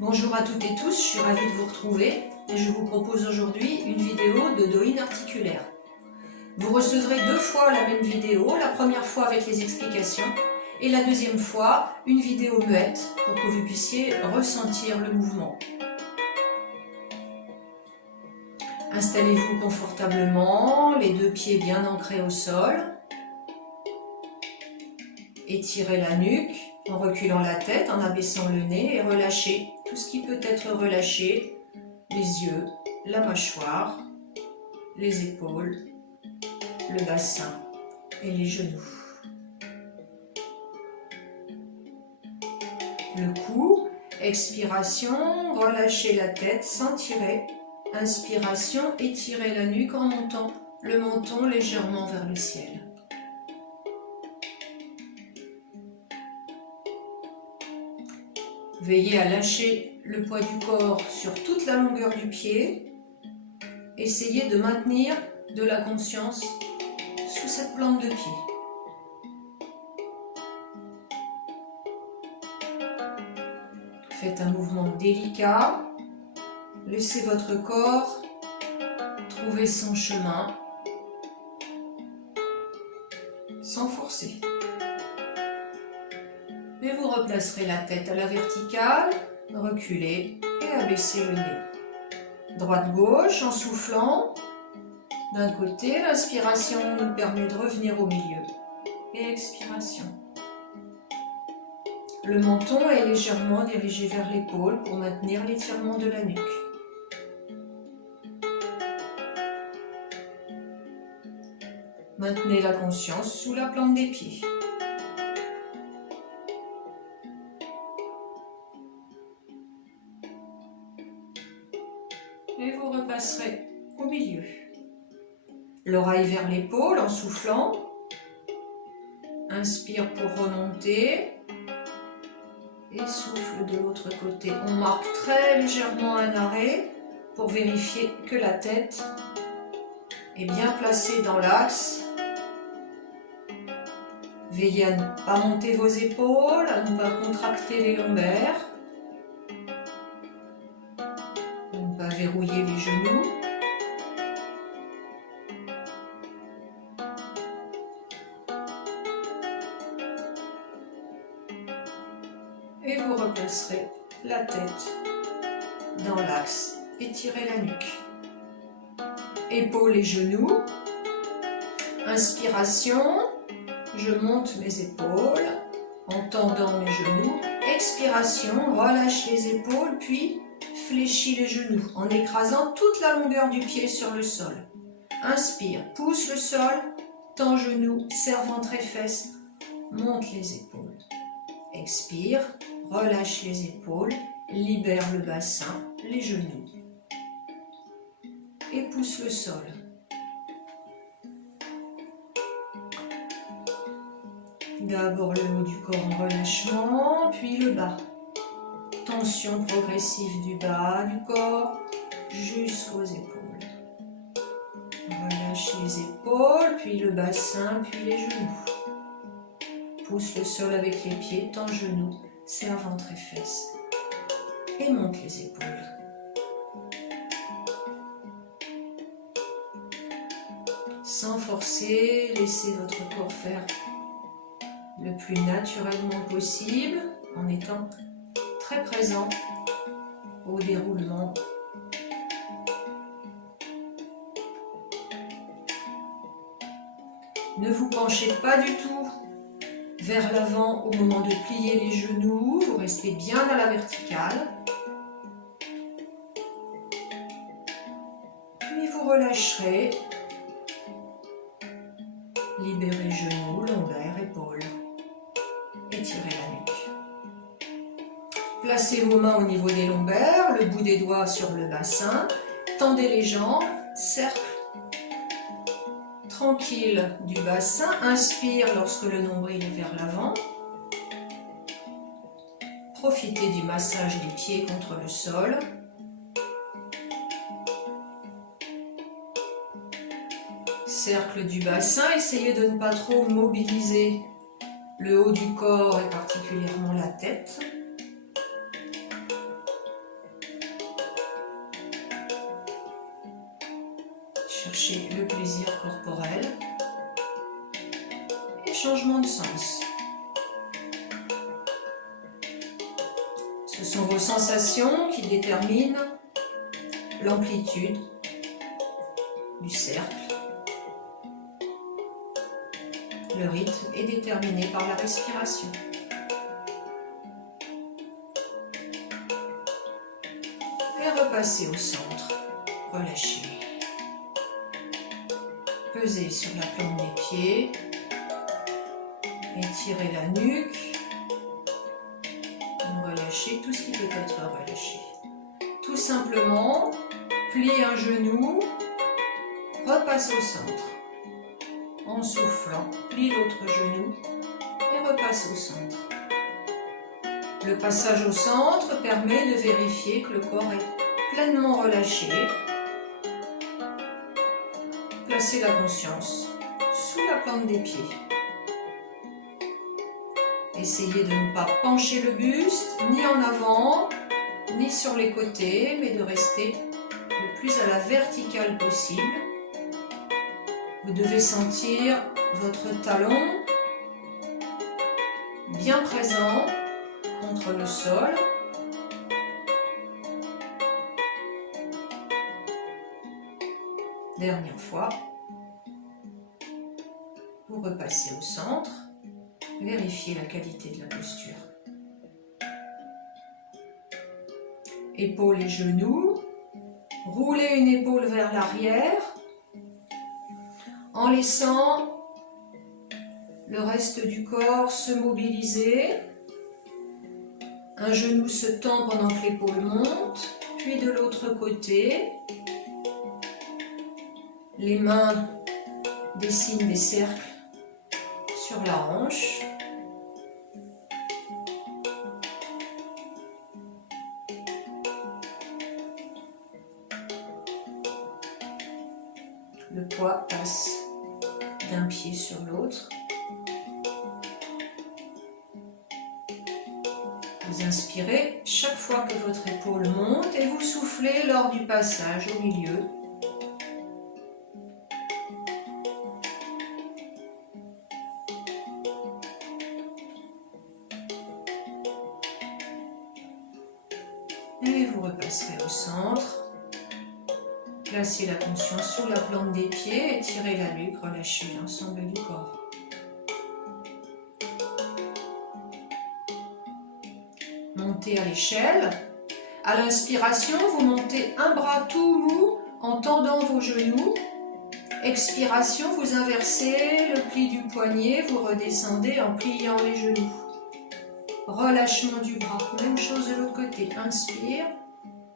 Bonjour à toutes et tous, je suis ravie de vous retrouver et je vous propose aujourd'hui une vidéo de douine articulaire. Vous recevrez deux fois la même vidéo, la première fois avec les explications et la deuxième fois une vidéo muette pour que vous puissiez ressentir le mouvement. Installez-vous confortablement, les deux pieds bien ancrés au sol. Étirez la nuque en reculant la tête, en abaissant le nez et relâchez tout ce qui peut être relâché, les yeux, la mâchoire, les épaules, le bassin et les genoux. Le cou, expiration, relâchez la tête sans tirer. Inspiration, étirez la nuque en montant le menton légèrement vers le ciel. Veillez à lâcher le poids du corps sur toute la longueur du pied. Essayez de maintenir de la conscience sous cette plante de pied. Faites un mouvement délicat. Laissez votre corps trouver son chemin sans forcer. Et vous replacerez la tête à la verticale, reculez et abaissez le nez. Droite-gauche en soufflant. D'un côté, l'inspiration nous permet de revenir au milieu. Et expiration. Le menton est légèrement dirigé vers l'épaule pour maintenir l'étirement de la nuque. Maintenez la conscience sous la plante des pieds. Et vous repasserez au milieu. L'oreille vers l'épaule en soufflant. Inspire pour remonter. Et souffle de l'autre côté. On marque très légèrement un arrêt pour vérifier que la tête est bien placée dans l'axe. Veillez à ne pas monter vos épaules, à ne pas contracter les lombaires. Ne pas verrouiller les genoux. Et vous replacerez la tête dans l'axe. Étirez la nuque. Épaules et genoux. Inspiration. Je monte mes épaules en tendant mes genoux. Expiration. Relâche les épaules puis fléchis les genoux en écrasant toute la longueur du pied sur le sol. Inspire. Pousse le sol. Tends genoux. Serre ventre et fesses. Monte les épaules. Expire. Relâche les épaules, libère le bassin, les genoux et pousse le sol. D'abord le haut du corps en relâchement, puis le bas. Tension progressive du bas du corps jusqu'aux épaules. Relâche les épaules, puis le bassin, puis les genoux. Pousse le sol avec les pieds, tends genoux. Serre ventre et fesses et monte les épaules. Sans forcer, laissez votre corps faire le plus naturellement possible en étant très présent au déroulement. Ne vous penchez pas du tout vers l'avant au moment de plier les genoux, vous restez bien à la verticale. Puis vous relâcherez. Libérez genoux, lombaires, épaules. Étirez la nuque. Placez vos mains au niveau des lombaires, le bout des doigts sur le bassin. Tendez les jambes, cercle tranquille du bassin. Inspire lorsque le nombril est vers l'avant. Profitez du massage des pieds contre le sol. Cercle du bassin, essayez de ne pas trop mobiliser le haut du corps et particulièrement la tête. chercher le plaisir corporel. Et changement de sens. Ce sont vos sensations qui déterminent l'amplitude du cercle. Le rythme est déterminé par la respiration. Et repassez au centre. Relâchez. Pesez sur la plante des pieds. Étirez la nuque. Relâchez tout ce qui peut être relâché. Tout simplement, pliez un genou, repasse au centre. En soufflant, plie l'autre genou et repasse au centre. Le passage au centre permet de vérifier que le corps est pleinement relâché. Placez la conscience sous la plante des pieds. Essayez de ne pas pencher le buste, ni en avant, ni sur les côtés, mais de rester le plus à la verticale possible. Vous devez sentir votre talon bien présent contre le sol. Dernière fois. Vous repassez au centre. Vérifiez la qualité de la posture. Épaules et genoux. Roulez une épaule vers l'arrière en laissant le reste du corps se mobiliser. Un genou se tend pendant que l'épaule monte, puis de l'autre côté. Les mains dessinent des cercles sur la hanche. Le poids passe d'un pied sur l'autre. Vous inspirez chaque fois que votre épaule monte et vous soufflez lors du passage au milieu. Et vous repasserez au centre. Placez la conscience sur la plante des pieds, étirez la nuque, relâchez l'ensemble du corps. Montez à l'échelle. À l'inspiration, vous montez un bras tout mou en tendant vos genoux. Expiration, vous inversez le pli du poignet, vous redescendez en pliant les genoux. Relâchement du bras, même chose de l'autre côté. Inspire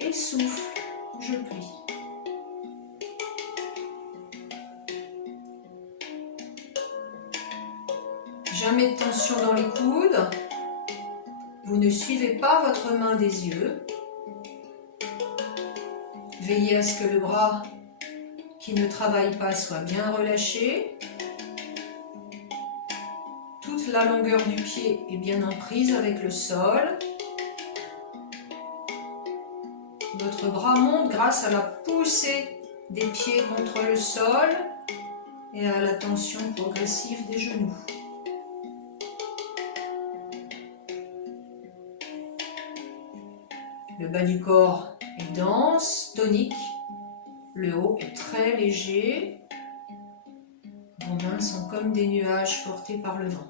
et souffle, je plie. Jamais de tension dans les coudes. Vous ne suivez pas votre main des yeux. Veillez à ce que le bras qui ne travaille pas soit bien relâché. Toute la longueur du pied est bien en prise avec le sol. Votre bras monte grâce à la poussée des pieds contre le sol et à la tension progressive des genoux. Le bas du corps est dense, tonique. Le haut est très léger. Vos mains sont comme des nuages portés par le vent.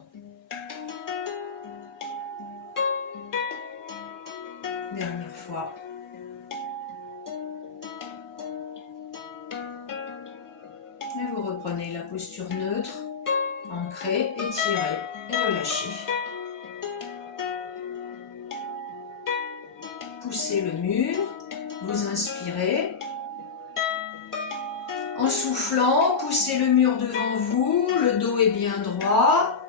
Dernière fois. Et vous reprenez la posture neutre, ancrée, étirée et relâchée. Poussez le mur, vous inspirez. En soufflant, poussez le mur devant vous, le dos est bien droit.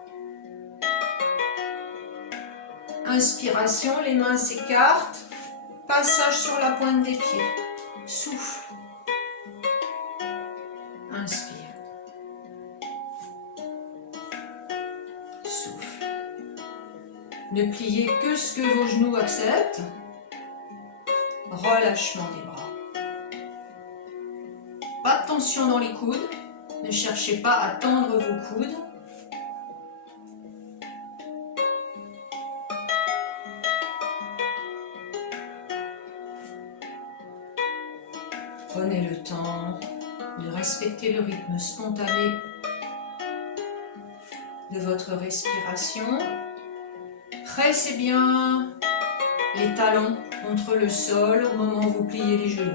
Inspiration, les mains s'écartent. Passage sur la pointe des pieds. Souffle. Inspire. Souffle. Ne pliez que ce que vos genoux acceptent. Relâchement des bras. Pas de tension dans les coudes. Ne cherchez pas à tendre vos coudes. Prenez le temps de respecter le rythme spontané de votre respiration. Pressez bien les talons contre le sol au moment où vous pliez les genoux.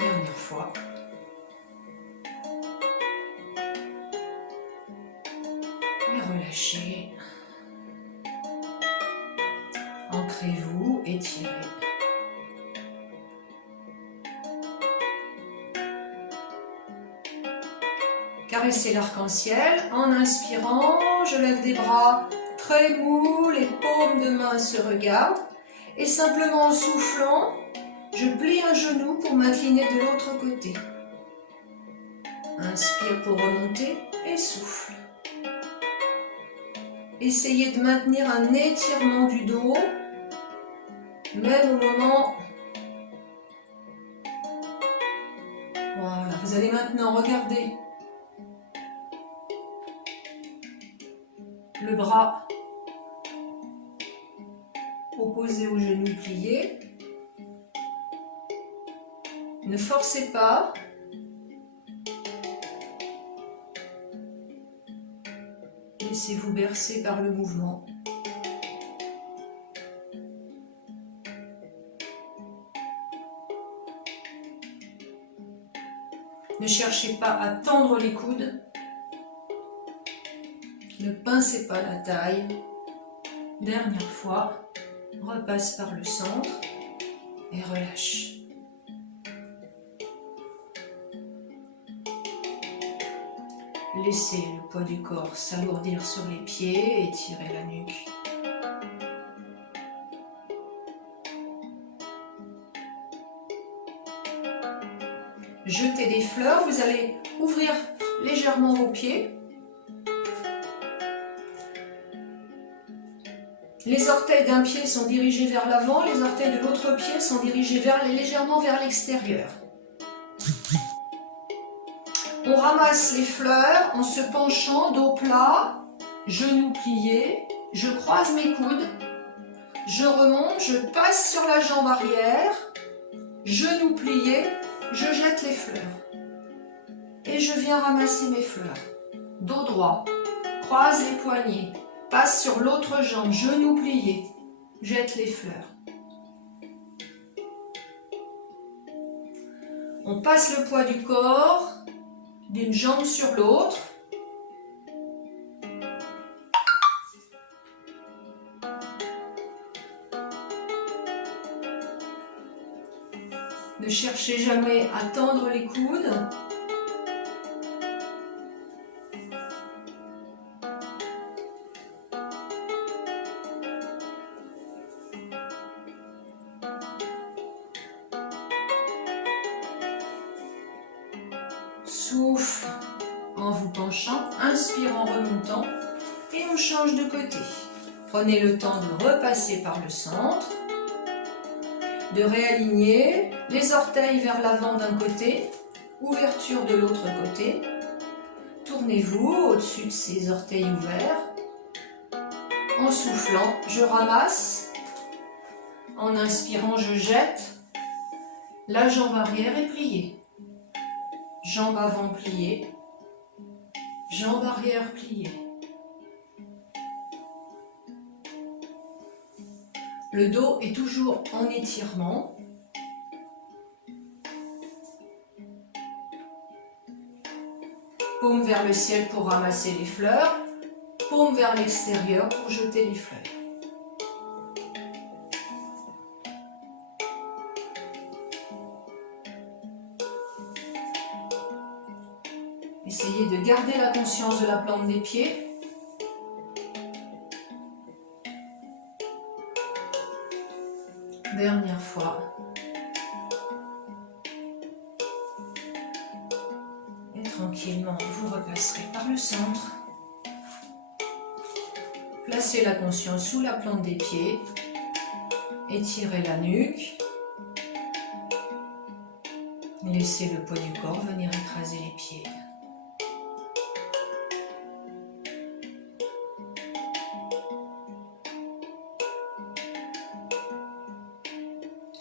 Dernière fois. Et relâchez. Ancrez-vous, étirez. Caressez l'arc-en-ciel. En inspirant, je lève des bras très mous, les paumes de main se regardent. Et simplement en soufflant, je plie un genou pour m'incliner de l'autre côté. Inspire pour remonter et souffle. Essayez de maintenir un étirement du dos, même au moment. Voilà, vous allez maintenant regarder le bras opposé au genou plié. Ne forcez pas. Laissez-vous bercer par le mouvement. Ne cherchez pas à tendre les coudes. Ne pincez pas la taille. Dernière fois, repasse par le centre et relâche. Laissez le poids du corps s'alourdir sur les pieds, étirez la nuque. Jetez des fleurs, vous allez ouvrir légèrement vos pieds. Les orteils d'un pied sont dirigés vers l'avant, les orteils de l'autre pied sont dirigés légèrement vers l'extérieur. On ramasse les fleurs en se penchant, dos plat, genoux pliés. Je croise mes coudes, je remonte, je passe sur la jambe arrière, genoux pliés, je jette les fleurs. Et je viens ramasser mes fleurs. Dos droit, croise les poignets, passe sur l'autre jambe, genoux pliés, jette les fleurs. On passe le poids du corps d'une jambe sur l'autre. Ne cherchez jamais à tendre les coudes. Souffle en vous penchant, inspire en remontant et on change de côté. Prenez le temps de repasser par le centre, de réaligner les orteils vers l'avant d'un côté, ouverture de l'autre côté. Tournez-vous au-dessus de ces orteils ouverts. En soufflant, je ramasse. En inspirant, je jette. La jambe arrière est pliée. Jambe avant pliée. Jambe arrière pliée. Le dos est toujours en étirement. Paume vers le ciel pour ramasser les fleurs. Paume vers l'extérieur pour jeter les fleurs. Essayez de garder la conscience de la plante des pieds. Dernière fois. Et tranquille. tranquillement, vous repasserez par le centre. Placez la conscience sous la plante des pieds. Étirez la nuque. Laissez le poids du corps venir écraser les pieds.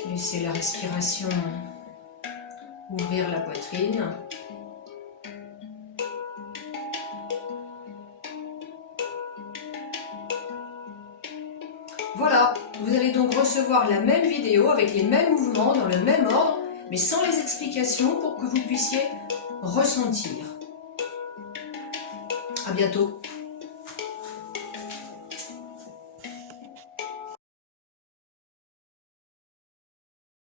Laissez la respiration ouvrir la poitrine. Voilà, vous allez donc recevoir la même vidéo avec les mêmes mouvements dans le même ordre, mais sans les explications pour que vous puissiez ressentir. À bientôt.